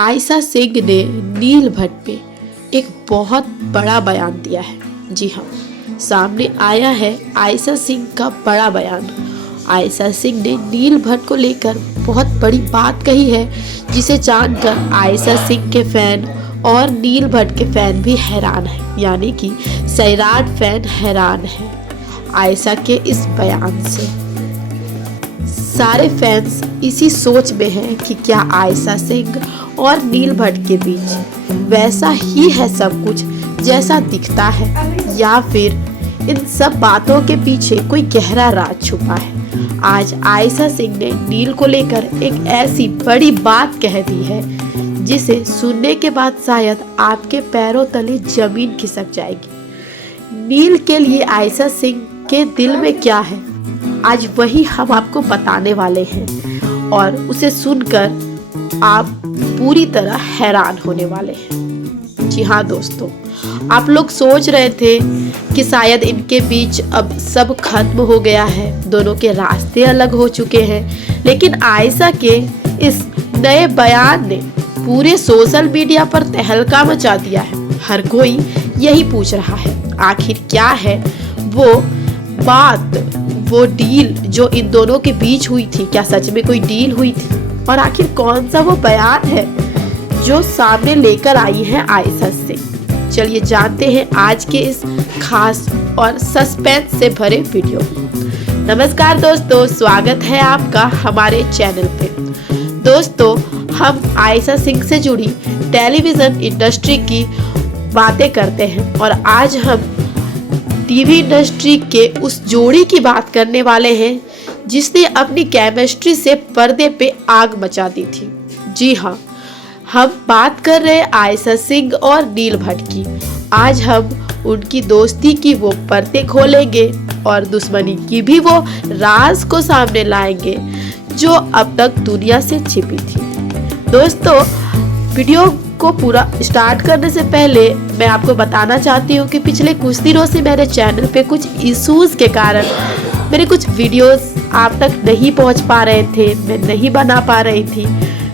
आयशा सिंह ने नील भट्ट पे एक बहुत बड़ा बयान दिया है। जी हाँ, सामने आया है आयशा सिंह का बड़ा बयान। आयशा सिंह ने नील भट्ट को लेकर बहुत बड़ी बात कही है, जिसे जानकर आयशा सिंह के फैन और नील भट्ट के फैन भी हैरान हैं, यानी कि सैराट फैन हैरान है आयशा के इस बयान से। सारे फैंस इसी सोच में हैं कि क्या आयशा सिंह और नील भट्ट के बीच वैसा ही है सब कुछ जैसा दिखता है, या फिर इन सब बातों के पीछे कोई गहरा राज छुपा है। आज आयशा सिंह ने नील को लेकर एक ऐसी बड़ी बात कह दी है जिसे सुनने के बाद शायद आपके पैरों तले जमीन खिसक जाएगी। नील के लिए आयशा सिंह के दिल में क्या है, आज वही हम आपको बताने वाले हैं और उसे सुनकर आप पूरी तरह हैरान होने वाले हैं। जी हाँ दोस्तों, आप लोग सोच रहे थे कि शायद इनके बीच अब सब खत्म हो गया है, दोनों के रास्ते अलग हो चुके हैं, लेकिन आयशा के इस नए बयान ने पूरे सोशल मीडिया पर तहलका मचा दिया है। हर कोई यही पूछ रहा है आखिर क्या है वो बात, वो डील जो इन दोनों के बीच हुई थी। क्या सच में कोई डील हुई थी, और आखिर कौन सा वो बयान है जो सामने लेकर आई है आयशा सिंह। चलिए जानते हैं आज के इस खास और सस्पेंस से भरे वीडियो। नमस्कार दोस्तों, स्वागत है आपका हमारे चैनल पे। दोस्तों, हम आयशा सिंह से जुड़ी टेलीविजन इंडस्ट्री की बातें करते हैं और आज हम टीवी इंडस्ट्री के उस जोड़ी की बात करने वाले हैं जिसने अपनी केमिस्ट्री से पर्दे पे आग मचा दी थी। जी हाँ, हम बात कर रहे हैं आयशा सिंह और नील भट्ट की। आज हम उनकी दोस्ती की वो पर्दे खोलेंगे और दुश्मनी की भी वो राज को सामने लाएंगे जो अब तक दुनिया से छिपी थी। दोस्तों, वीडियो को पूरा स्टार्ट करने से पहले मैं आपको बताना चाहती हूँ कि पिछले कुछ दिनों से मेरे चैनल पे कुछ इश्यूज के कारण मेरे कुछ वीडियोस आप तक नहीं पहुँच पा रहे थे, मैं नहीं बना पा रही थी।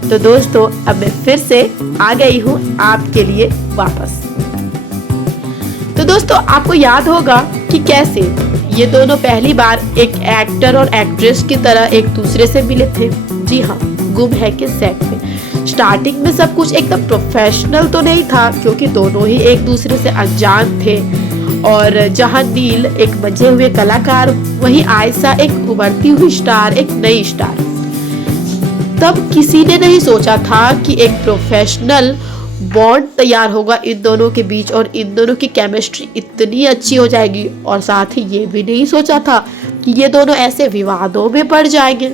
तो दोस्तों, अब मैं फिर से आ गई हूँ आपके लिए वापस। तो दोस्तों, आपको याद होगा कि कैसे ये दोनों पहली बार एक एक्टर और एक्ट्रेस की तरह एक दूसरे से मिले थे। जी हाँ, गुम है के सेट पे। स्टार्टिंग में सब कुछ एकदम प्रोफेशनल तो नहीं था, क्योंकि दोनों ही एक दूसरे से अनजान थे, और जहां नील एक बचे हुए कलाकार, वहीं आयशा एक उभरती हुई स्टार, एक नई स्टार। तब किसी ने नहीं सोचा था कि एक प्रोफेशनल बॉन्ड तैयार होगा इन दोनों के बीच और इन दोनों की केमिस्ट्री इतनी अच्छी हो जाएगी, और साथ ही ये भी नहीं सोचा था कि ये दोनों ऐसे विवादों में पड़ जाएंगे।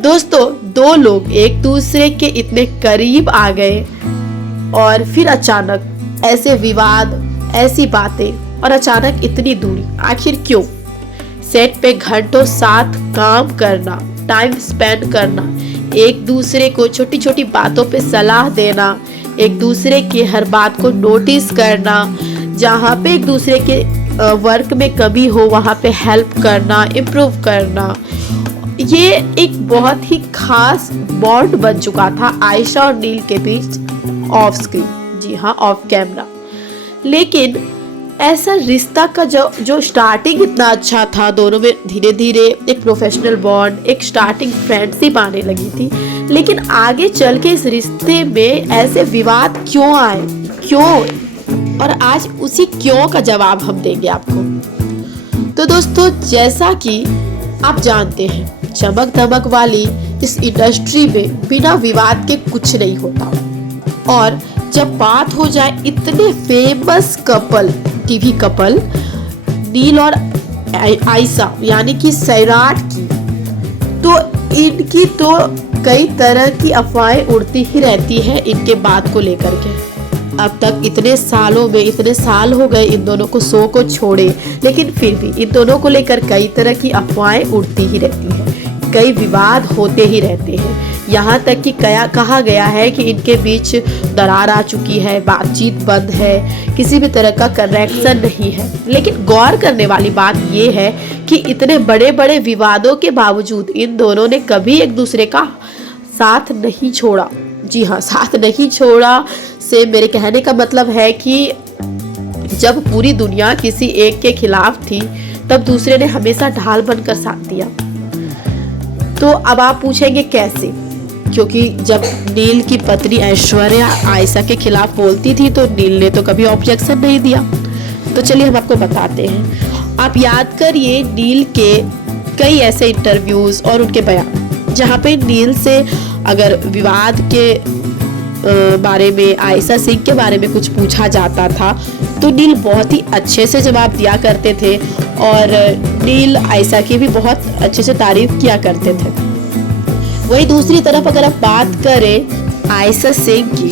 दोस्तों, दो लोग एक दूसरे के इतने करीब आ गए और फिर अचानक ऐसे विवाद, ऐसी बातें और अचानक इतनी दूरी, आखिर क्यों? सेट पे घंटों साथ काम करना, टाइम स्पेंड करना, एक दूसरे को छोटी छोटी बातों पे सलाह देना, एक दूसरे के हर बात को नोटिस करना, जहाँ पे एक दूसरे के वर्क में कमी हो वहाँ पे हेल्प करना, इम्प्रूव करना, ये एक बहुत ही खास बॉन्ड बन चुका था आयशा और नील के बीच ऑफ स्क्रीन। जी हाँ, ऑफ कैमरा। लेकिन ऐसा रिश्ता का जो स्टार्टिंग इतना अच्छा था, दोनों में धीरे धीरे एक प्रोफेशनल बॉन्ड, एक स्टार्टिंग फ्रेंडशिप आने लगी थी, लेकिन आगे चल के इस रिश्ते में ऐसे विवाद क्यों आए, क्यों? और आज उसी क्यों का जवाब हम देंगे आपको। तो दोस्तों, जैसा कि आप जानते हैं, चमक धमक वाली इस इंडस्ट्री में बिना विवाद के कुछ नहीं होता, और जब बात हो जाए इतने फेमस कपल, टीवी कपल नील और आयशा यानी कि सैराट की, तो इनकी तो कई तरह की अफवाहें उड़ती ही रहती है इनके बात को लेकर के। अब तक इतने सालों में, इतने साल हो गए इन दोनों को शो को छोड़े, लेकिन फिर भी इन दोनों को लेकर कई तरह की अफवाहें उड़ती ही रहती है, कई विवाद होते ही रहते हैं। यहाँ तक कि कहा गया है कि इनके बीच दरार आ चुकी है, बातचीत बंद है, किसी भी तरह का कनेक्शन नहीं है। लेकिन गौर करने वाली बात ये है कि इतने बड़े बड़े विवादों के बावजूद इन दोनों ने कभी एक दूसरे का साथ नहीं छोड़ा। जी हाँ, साथ नहीं छोड़ा से मेरे कहने का मतलब है कि जब पूरी दुनिया किसी एक के खिलाफ थी तब दूसरे ने हमेशा ढाल बनकर साथ दिया। तो अब आप पूछेंगे कैसे? क्योंकि जब नील की पत्नी ऐश्वर्या आयशा के खिलाफ बोलती थी तो नील ने तो कभी ऑब्जेक्शन नहीं दिया। तो चलिए हम आपको बताते हैं। आप याद करिए नील के कई ऐसे इंटरव्यूज और उनके बयान जहाँ पे नील से अगर विवाद के बारे में, आयशा सिंह के बारे में कुछ पूछा जाता था तो नील बहुत ही अच्छे से जवाब दिया करते थे और नील आयशा की भी बहुत अच्छे से तारीफ किया करते थे। वही दूसरी तरफ अगर आप बात करें आयशा सिंह की,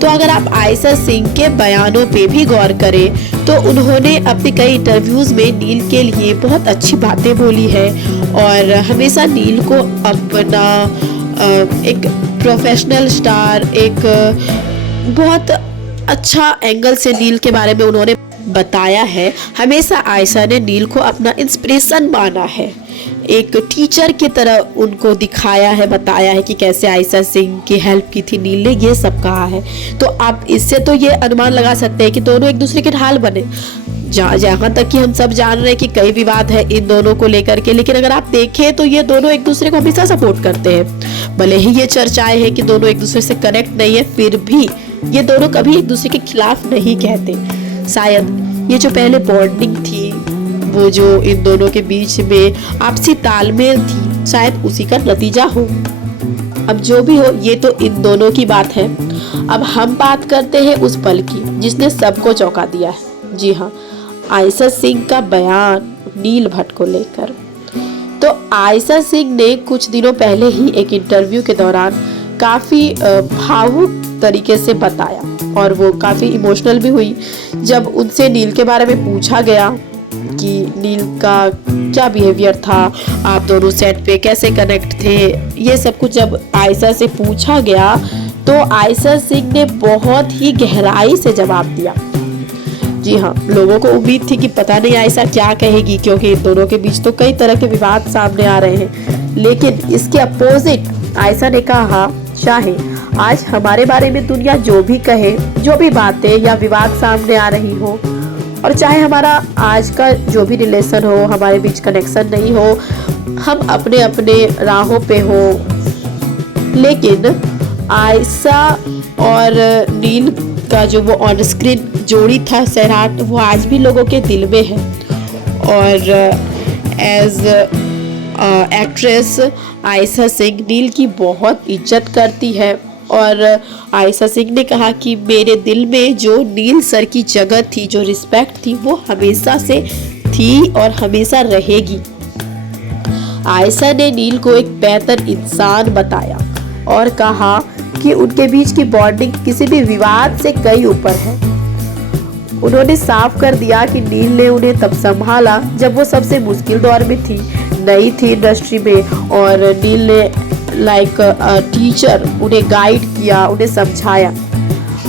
तो अगर आप आयशा सिंह के बयानों पे भी गौर करें तो उन्होंने अपने कई इंटरव्यूज में नील के लिए बहुत अच्छी बातें बोली है और हमेशा नील को अपना एक प्रोफेशनल स्टार, एक बहुत अच्छा एंगल से नील के बारे में उन्होंने बताया है। हमेशा आयशा ने नील को अपना इंस्पिरेशन माना है, एक टीचर की तरह उनको दिखाया है, बताया है कि कैसे आयशा सिंह की हेल्प की थी नील ने, ये सब कहा है। तो आप इससे तो ये अनुमान लगा सकते हैं कि दोनों एक दूसरे के ढाल बने। जहाँ तक कि हम सब जान रहे हैं कि कई विवाद है इन दोनों को लेकर के, लेकिन अगर आप देखें तो ये दोनों एक दूसरे को हमेशा सपोर्ट करते हैं। भले ही ये चर्चाएं हैं कि दोनों एक दूसरे से कनेक्ट नहीं है, फिर भी ये दोनों कभी एक दूसरे के खिलाफ नहीं कहते। शायद ये जो पहले बॉन्डिंग थी, वो जो इन दोनों के बीच में आपसी तालमेल थी, शायद उसी का नतीजा हो। अब जो भी हो, ये तो इन दोनों की बात है। अब हम बात करते हैं उस पल की जिसने सबको चौंका दिया है। जी हाँ, आयशा सिंह का बयान नील भट्ट को लेकर। तो आयशा सिंह ने कुछ दिनों पहले ही एक इंटरव्यू के दौरान काफी भावुक तरीके से बताया और वो काफी इमोशनल भी हुई जब उनसे नील के बारे में पूछा गया कि नील का क्या बिहेवियर था, आप दोनों सेट पे कैसे कनेक्ट थे, ये सब कुछ जब आयशा से पूछा गया तो आयशा सिंह ने बहुत ही गहराई से जवाब दिया। जी हाँ, लोगों को उम्मीद थी कि पता नहीं आयशा क्या कहेगी, क्योंकि दोनों के बीच तो कई तरह के विवाद सामने आ रहे हैं, लेकिन इसके अपोजिट आयशा ने कहा, चाहे आज हमारे बारे में दुनिया जो भी कहे, जो भी बातें या विवाद सामने आ रही हो, और चाहे हमारा आज का जो भी रिलेशन हो, हमारे बीच कनेक्शन नहीं हो, हम अपने अपने राहों पे हो, लेकिन आयशा और नील का जो वो ऑन स्क्रीन जोड़ी था सैराट, वो आज भी लोगों के दिल में है। और एज एक्ट्रेस आयशा सिंह नील की बहुत इज्जत करती है और आयशा सिंह ने कहा कि मेरे दिल में जो नील सर की जगह थी, जो रिस्पेक्ट थी, वो हमेशा से थी और हमेशा रहेगी। आयशा ने नील को एक बेहतर इंसान बताया और कहा कि उनके बीच की बॉन्डिंग किसी भी विवाद से कई ऊपर है। उन्होंने साफ कर दिया कि नील ने उन्हें तब संभाला जब वो सबसे मुश्किल दौर में थी, नई थी इंडस्ट्री में, और नील ने लाइक टीचर उन्हें गाइड किया, उन्हें समझाया।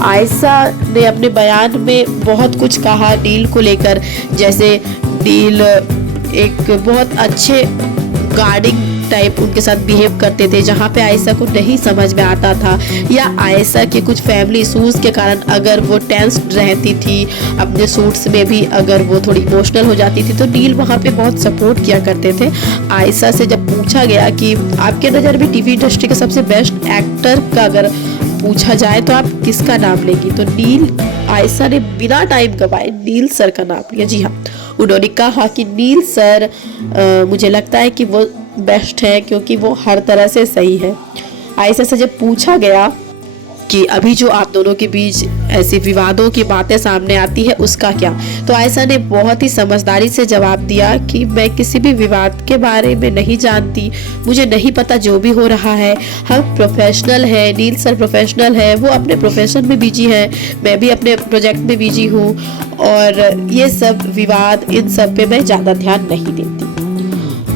आयशा ने अपने बयान में बहुत कुछ कहा नील को लेकर, जैसे नील एक बहुत अच्छे गार्डिंग टाइप उनके साथ बिहेव करते थे, जहाँ पे आयशा को नहीं समझ में आता था, या आयशा के कुछ फैमिली इशूज के कारण अगर वो टेंस्ड रहती थी, अपने सूट्स में भी अगर वो थोड़ी इमोशनल हो जाती थी, तो नील वहाँ पे बहुत सपोर्ट किया करते थे। आयशा से जब पूछा गया कि आपके नज़र में टीवी इंडस्ट्री के सबसे बेस्ट एक्टर का अगर पूछा जाए तो आप किसका नाम लेंगी, तो नील, आयशा ने बिना टाइम गवाए नील सर का नाम लिया। जी हाँ, उन्होंने कहा कि नील सर मुझे लगता है कि वो बेस्ट है क्योंकि वो हर तरह से सही है। आयशा से जब पूछा गया कि अभी जो आप दोनों के बीच ऐसी विवादों की बातें सामने आती है उसका क्या, तो आयशा ने बहुत ही समझदारी से जवाब दिया कि मैं किसी भी विवाद के बारे में नहीं जानती, मुझे नहीं पता जो भी हो रहा है, हम प्रोफेशनल है, नील सर प्रोफेशनल है, वो अपने प्रोफेशन में बिजी है, मैं भी अपने प्रोजेक्ट में बिजी हूँ, और ये सब विवाद, इन सब पे मैं ज़्यादा ध्यान नहीं देती।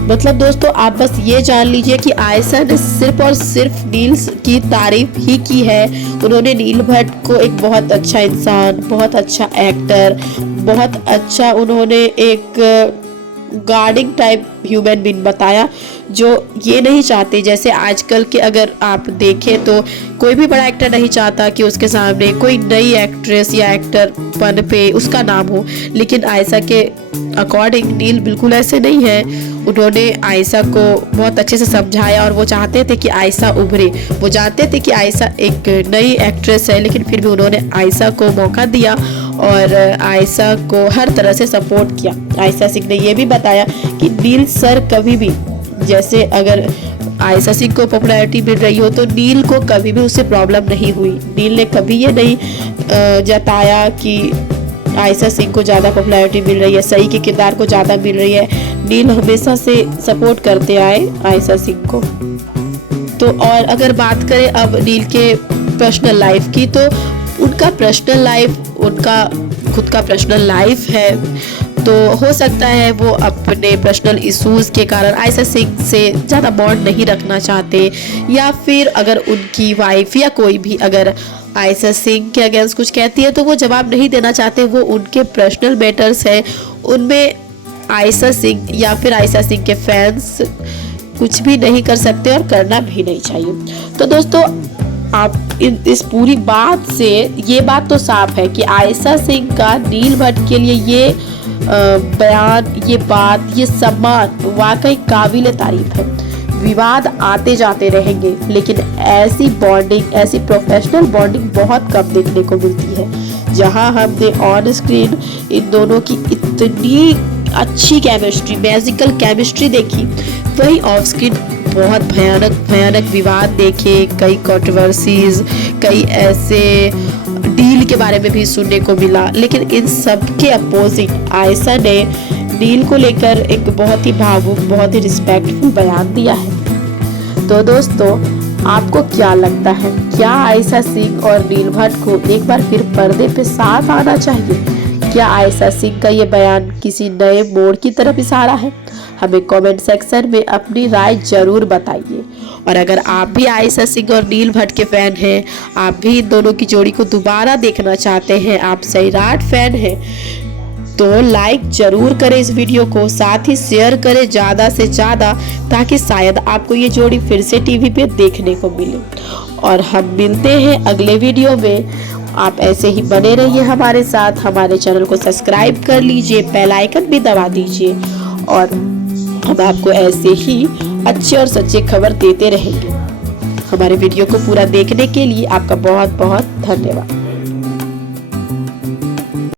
मतलब दोस्तों, आप बस ये जान लीजिए कि आयशा ने सिर्फ और सिर्फ नील की तारीफ ही की है। उन्होंने नील भट्ट को एक बहुत अच्छा इंसान, बहुत अच्छा एक्टर, बहुत अच्छा उन्होंने एक गार्डिंग टाइप ह्यूमन बीइंग बताया, जो ये नहीं चाहते, जैसे आजकल के अगर आप देखें तो कोई भी बड़ा एक्टर नहीं चाहता कि उसके सामने कोई नई एक्ट्रेस या एक्टर पन पे उसका नाम हो, लेकिन आयशा के अकॉर्डिंग नील बिल्कुल ऐसे नहीं है। उन्होंने आयशा को बहुत अच्छे से समझाया और वो चाहते थे कि आयशा उभरे। वो जानते थे कि आयशा एक नई एक्ट्रेस है, लेकिन फिर भी उन्होंने आयशा को मौका दिया और आयशा को हर तरह से सपोर्ट किया। आयशा सिंह ने ये भी बताया कि नील सर कभी भी, जैसे अगर आयशा सिंह को पॉपुलैरिटी मिल रही हो तो नील को कभी भी उससे प्रॉब्लम नहीं हुई। नील ने कभी ये नहीं जताया कि आयशा सिंह को ज़्यादा पॉपुलैरिटी मिल रही है, सही के किरदार को ज़्यादा मिल रही है। नील हमेशा से सपोर्ट करते आए आयशा सिंह को। तो और अगर बात करें अब नील के पर्सनल लाइफ की, तो उनका पर्सनल लाइफ, उनका खुद का पर्सनल लाइफ है, तो हो सकता है वो अपने पर्सनल इश्यूज़ के कारण आयशा सिंह से ज़्यादा बॉन्ड नहीं रखना चाहते, या फिर अगर उनकी वाइफ या कोई भी अगर आयशा सिंह के अगेंस्ट कुछ कहती है तो वो जवाब नहीं देना चाहते। वो उनके पर्सनल मैटर्स है, उनमें आयशा सिंह या फिर आयशा सिंह के फैंस कुछ भी नहीं कर सकते और करना भी नहीं चाहिए। तो दोस्तों, आप इस पूरी बात से ये बात तो साफ है कि आयशा सिंह का नील भट्ट के लिए ये बयान, ये बात, ये सम्मान वाकई काबिल तारीफ है। विवाद आते जाते रहेंगे, लेकिन ऐसी बॉन्डिंग, ऐसी प्रोफेशनल बॉन्डिंग बहुत कम देखने को मिलती है। जहां हमने ऑन स्क्रीन इन दोनों की इतनी अच्छी केमिस्ट्री, मैजिकल केमिस्ट्री देखी, वही ऑफ स्क्रीन बहुत भयानक विवाद देखे, कई कंट्रोवर्सीज, कई ऐसे डील के बारे में भी सुनने को मिला। लेकिन इन सब के अपोजिट आयशा ने नील को लेकर एक बहुत ही भावुक, बहुत ही रिस्पेक्टफुल बयान दिया है। तो दोस्तों, आपको क्या लगता है, क्या आयशा सिंह और नील भट्ट को एक बार फिर पर्दे पे साथ आना चाहिए? क्या आयशा सिंह का ये बयान किसी नए मोड़ की तरफ इशारा है? हमें कमेंट सेक्शन में अपनी राय जरूर बताइए। और अगर आप भी आयशा सिंह और नील भट्ट के फैन हैं, आप भी इन दोनों की जोड़ी को दोबारा देखना चाहते हैं, आप सैराट फैन हैं, तो लाइक जरूर करें इस वीडियो को, साथ ही शेयर करें ज़्यादा से ज़्यादा, ताकि शायद आपको ये जोड़ी फिर से टीवी पे देखने को मिले। और हम मिलते हैं अगले वीडियो में। आप ऐसे ही बने रहिए हमारे साथ, हमारे चैनल को सब्सक्राइब कर लीजिए, बेल आइकन भी दबा दीजिए, और हम आपको ऐसे ही अच्छे और सच्चे खबर देते रहेंगे। हमारे वीडियो को पूरा देखने के लिए आपका बहुत बहुत धन्यवाद।